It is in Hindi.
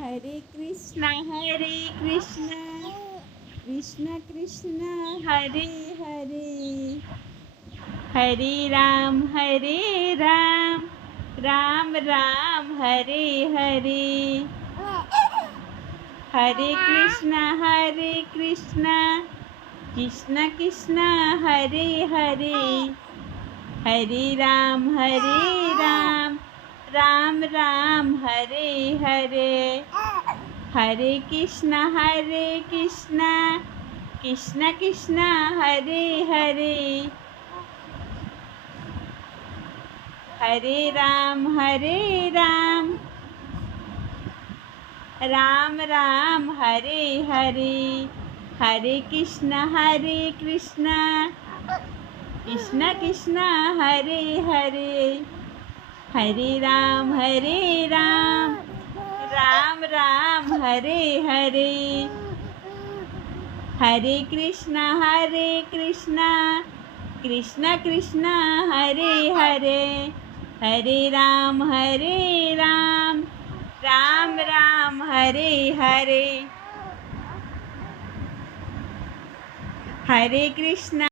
हरे कृष्णा कृष्ण कृष्ण हरे हरे, हरे राम राम राम हरे हरे, हरे कृष्णा कृष्ण कृष्ण हरे हरे, हरे राम राम राम हरे हरे, हरे कृष्णा कृष्ण कृष्ण हरे हरे, हरे राम राम राम हरे हरे, हरे कृष्ण कृष्ण कृष्ण हरे हरे, हरे राम राम राम हरे हरे, हरे कृष्ण कृष्ण कृष्ण हरे हरे, हरे राम राम राम हरे हरे, हरे कृष्ण